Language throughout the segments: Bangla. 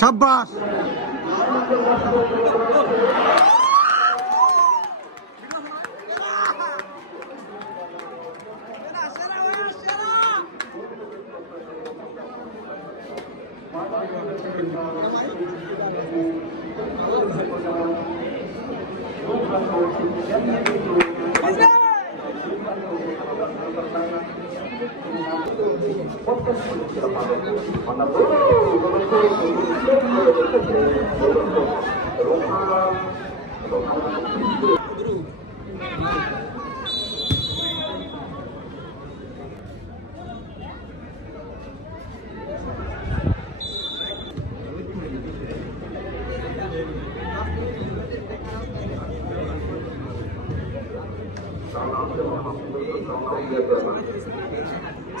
শাবাশ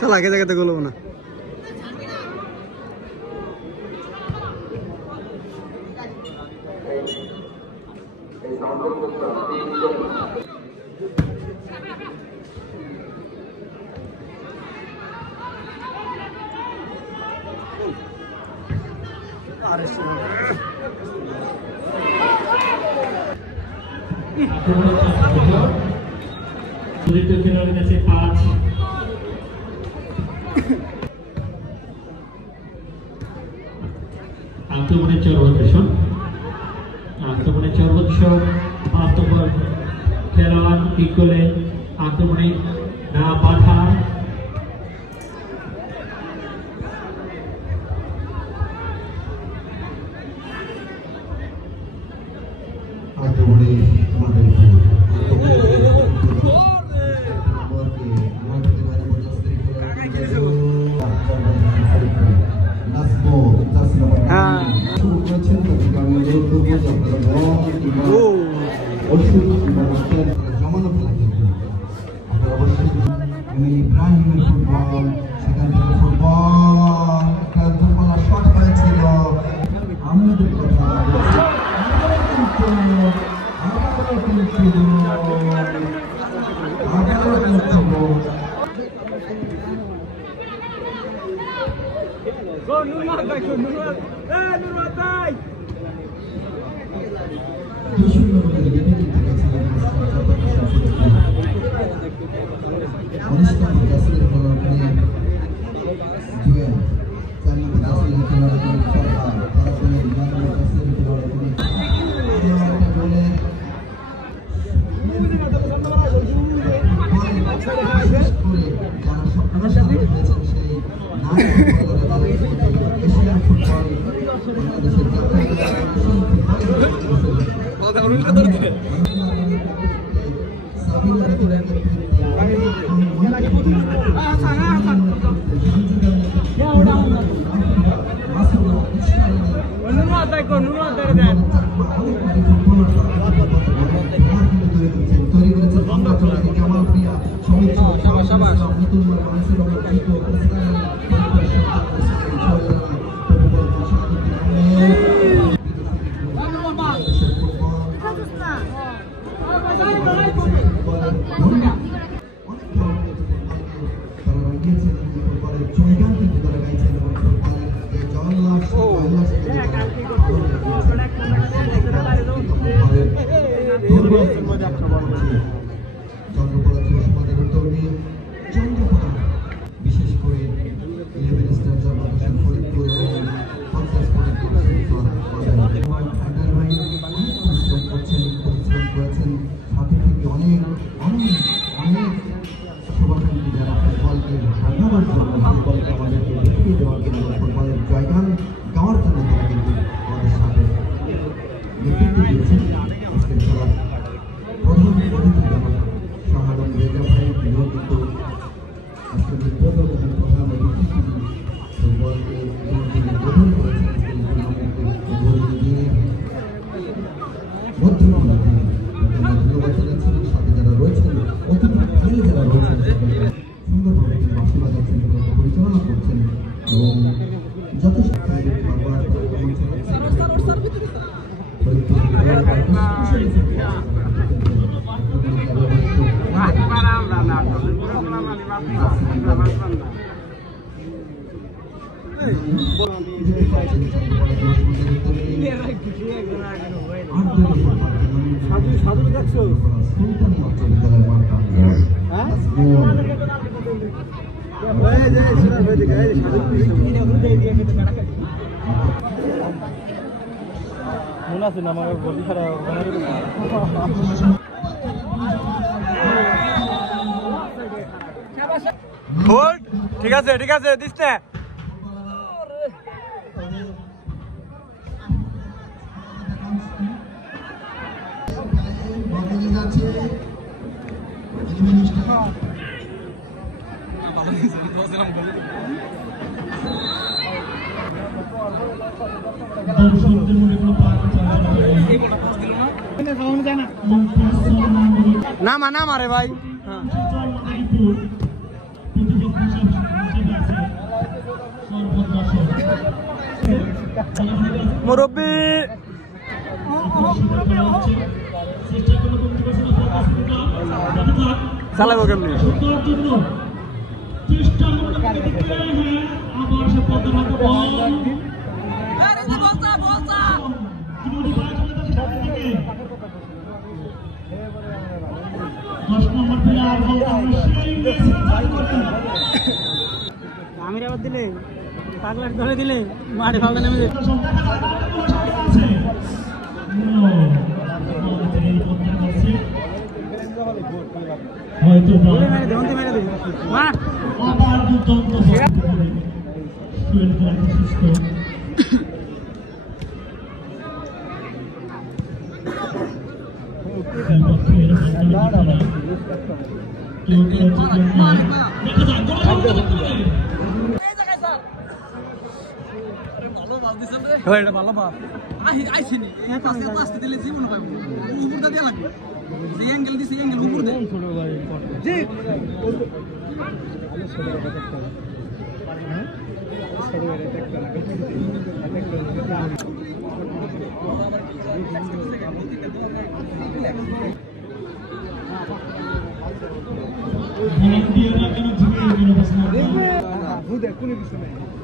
चल आगे जाके देखो लोग ना আক্রমণের চরবর্ষণ 5 নম্বর খেলোয়াড় ঠিক করলেন আক্রমণে না বাধা সাধু দেখছো মনে আছে না আমার বডি খারাপ ঠিক আছে দিস না না মারে ভাই মুরব্বী চালাবো কেমনি আমির আবার দিলে পাগলার ধরে দিলে মাঠে ফালতে নেমে হয়তো ভালো মাছ আইসিনি পাঁচটা দিলে জীবন পাইব উপরটা দেওয়া লাগবে যে অ্যাঙ্গেল দিছে অ্যাঙ্গেল উপর দেয় ছোট ভাই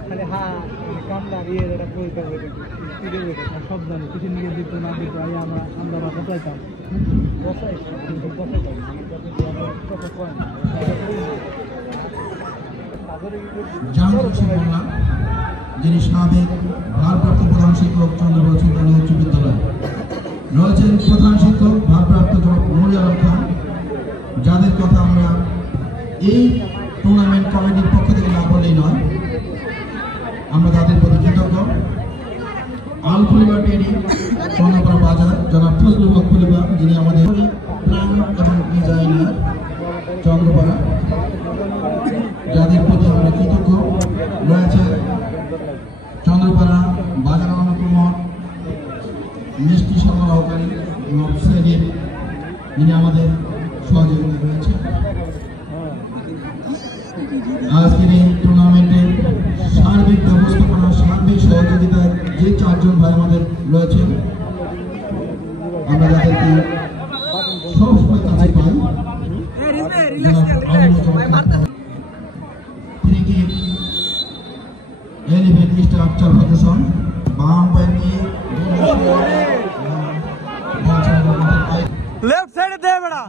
খালি কামলা দিয়ে এটা পরিষ্কার হয়ে সব জানি কিছু নিয়ে দিত না দিত আমরা বসাইতাম যিনি সাবেক ভারপ্রাপ্ত প্রধান শিক্ষক চন্দ্রপুর সুলতান উচ্চ বিদ্যালয় রয়েছেন প্রধান শিক্ষক ভারপ্রাপ্ত নুরুল আলম খান, যাদের কথা আমরা এই টুর্নামেন্ট কমিটির পক্ষ থেকে না বললেই নয়, আমরা তাদের প্রতি কৃতজ্ঞ। আল খলিফা টেরি চন্দ্রপাড়া বাজার জনাব ফজলুল হক খলিফা, যিনি আমাদের প্ল্যান এবং ডিজাইনার চন্দ্রপাড়া, যাদের প্রতি আমরা কৃতজ্ঞ। রয়েছে চন্দ্রপাড়া বাজার অনুক্রমণ মিষ্টি সরবরাহকারী সেলিম, যিনি আমাদের সহযোগিতা রয়েছে। আজকের এই টুর্নামেন্টের সার্বিক ব্যবস্থাপনা সার্বিক সহযোগিতার যে চারজন ভাই আমাদের রয়েছেন, আমরা যাদেরকে সবসময় কাছে পাই, তিনি কি এলিভেট স্ট্রাকচার ফাউন্ডেশন বাম পাইনি লেফট সাইডে দে বেড়া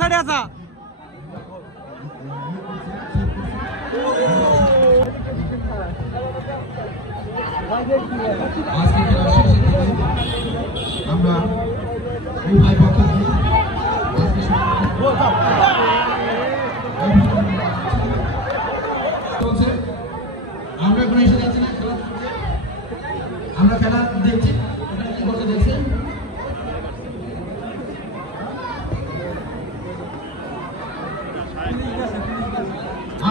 সাইডে আসা আমরা উভয় পক্ষ থেকে আমরা এখন এসে যাচ্ছি না, আমরা খেলা দেখছি। কি করতে দেখছেন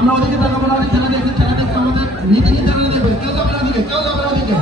আমরা ওদিকে তাকাবো না, খেলা দেখছি আমাদের নীতি নির্ধারণে দেখবে, কেউ যাবে না ওদিকে, কেউ যাবে না ওদিকে।